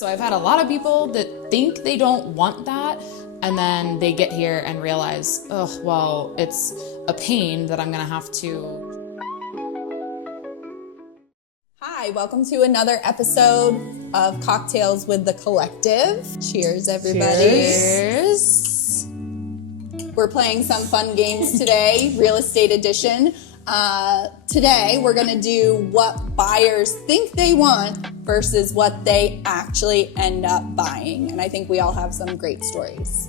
So I've had a lot of people that think they don't want that, and then they get here and realize, oh, well, it's a pain that I'm gonna have to. Hi, welcome to another episode of Cocktails with the Collective. Cheers, everybody. Cheers. We're playing some fun games today, real estate edition. Today, we're gonna do what buyers think they want versus what they actually end up buying. And I think we all have some great stories.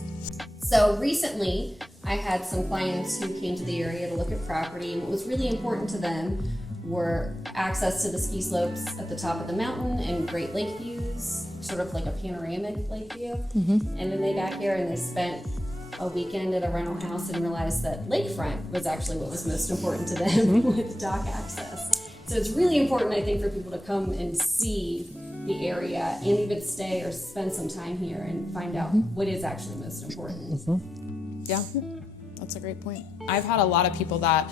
So recently, I had some clients who came to the area to look at property, and what was really important to them were access to the ski slopes at the top of the mountain and great lake views, sort of like a panoramic lake view. And then they got here and they spent a weekend at a rental house and realized that lakefront was actually what was most important to them with dock access. So it's really important, I think, for people to come and see the area and even stay or spend some time here and find out what is actually most important. Yeah, that's a great point. I've had a lot of people that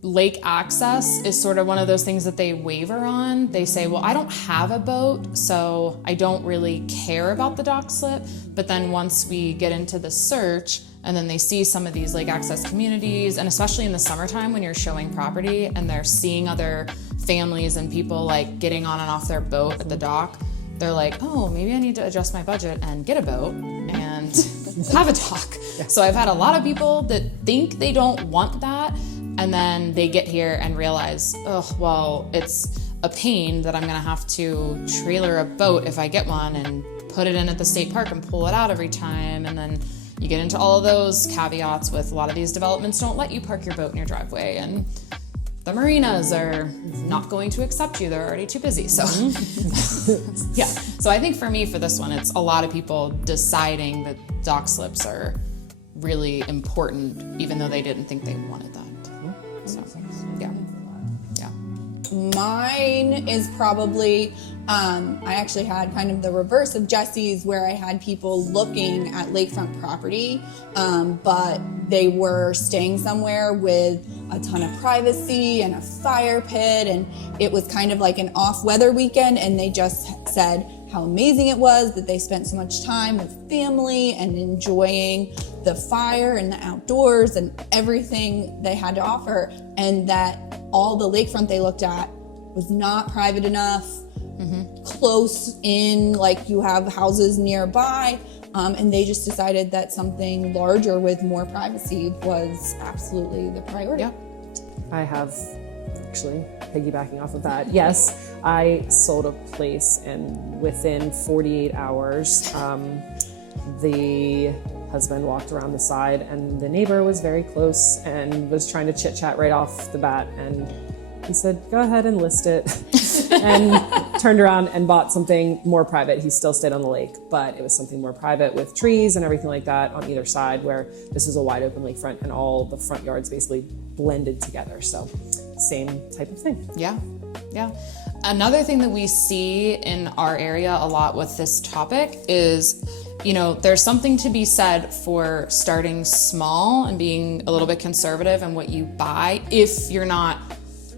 lake access is sort of one of those things that they waver on. They say, well, I don't have a boat, so I don't really care about the dock slip. But then once we get into the search and then they see some of these lake access communities, and especially in the summertime when you're showing property and they're seeing other families and people like getting on and off their boat at the dock, they're like, oh, maybe I need to adjust my budget and get a boat and have a dock. So I've had a lot of people that think they don't want that, and then they get here and realize, oh, well, it's a pain that I'm gonna have to trailer a boat if I get one and put it in at the state park and pull it out every time. And then you get into all of those caveats with a lot of these developments don't let you park your boat in your driveway, and the marinas are not going to accept you. They're already too busy. So yeah. So I think for me, for this one, it's a lot of people deciding that dock slips are really important, even though they didn't think they wanted that. So, yeah. Mine is probably, I actually had kind of the reverse of Jessie's, where I had people looking at lakefront property, but they were staying somewhere with a ton of privacy and a fire pit, and it was kind of like an off-weather weekend, and they just said how amazing it was that they spent so much time with family and enjoying the fire and the outdoors and everything they had to offer, and that all the lakefront they looked at was not private enough, close in, like you have houses nearby, and they just decided that something larger with more privacy was absolutely the priority. Yeah. I have, actually, piggybacking off of that, yes, I sold a place, and within 48 hours, the husband walked around the side and the neighbor was very close and was trying to chit chat right off the bat, and he said, go ahead and list it, and turned around and bought something more private. He still stayed on the lake, but it was something more private with trees and everything like that on either side, where this is a wide open lakefront and all the front yards basically blended together. So same type of thing. Yeah. Another thing that we see in our area a lot with this topic is, you know, there's something to be said for starting small and being a little bit conservative in what you buy if you're not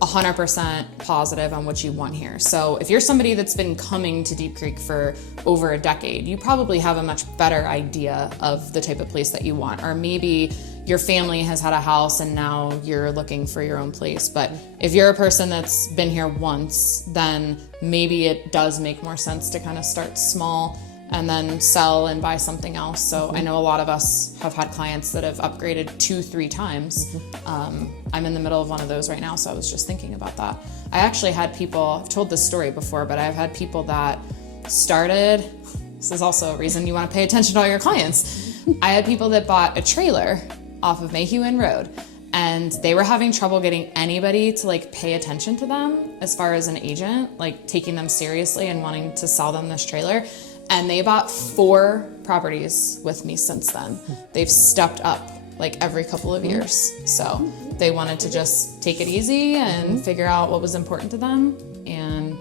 100% positive on what you want here. So if you're somebody that's been coming to Deep Creek for over a decade, you probably have a much better idea of the type of place that you want. Or maybe your family has had a house and now you're looking for your own place. But if you're a person that's been here once, then maybe it does make more sense to kind of start small and then sell and buy something else. So I know a lot of us have had clients that have upgraded 2-3 times. I'm in the middle of one of those right now, so I was just thinking about that. I actually had people, I've told this story before, but I've had people that started, this is also a reason you want to pay attention to all your clients. I had people that bought a trailer off of Mayhew Road, and they were having trouble getting anybody to like pay attention to them as far as an agent, like taking them seriously and wanting to sell them this trailer. And they bought 4 properties with me since then. They've stepped up like every couple of years. So they wanted to just take it easy and figure out what was important to them. And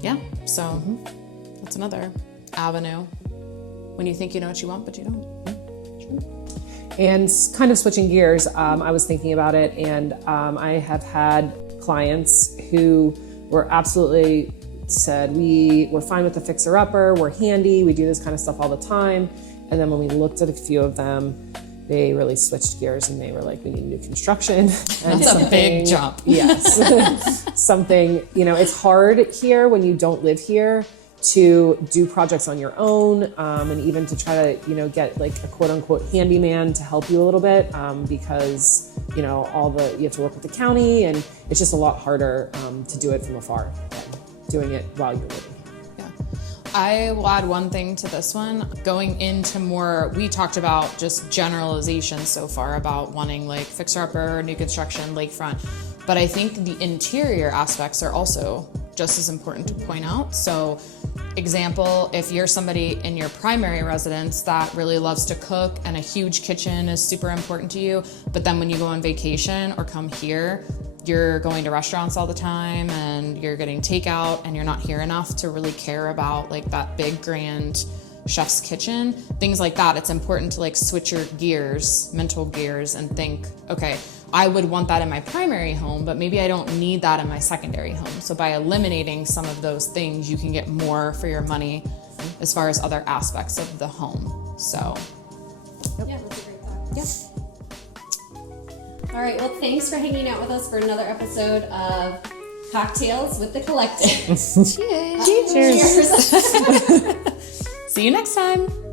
yeah, so that's another avenue when you think you know what you want, but you don't. And kind of switching gears, I was thinking about it, and I have had clients who were absolutely said, we're fine with the fixer-upper, we're handy, we do this kind of stuff all the time. And then when we looked at a few of them, they really switched gears and they were like, we need new construction. And That's a big jump. Yes. Something, it's hard here when you don't live here to do projects on your own, and even to try to, get like a quote unquote handyman to help you a little bit, because, you have to work with the county, and it's just a lot harder to do it from afar than doing it while you're living here. I will add one thing to this one. Going into more, we talked about just generalizations so far about wanting like fixer-upper, new construction, lakefront, but I think the interior aspects are also just as important to point out. So example, if you're somebody in your primary residence that really loves to cook and a huge kitchen is super important to you, but then when you go on vacation or come here, you're going to restaurants all the time and you're getting takeout and you're not here enough to really care about like that big grand chef's kitchen, things like that. It's important to like switch your gears, mental gears, and think, okay, I would want that in my primary home, but maybe I don't need that in my secondary home. So by eliminating some of those things, you can get more for your money as far as other aspects of the home. So, Yeah, that's a great thought. yeah. All right, well, thanks for hanging out with us for another episode of Cocktails with the Collective. Cheers. Cheers. See you next time.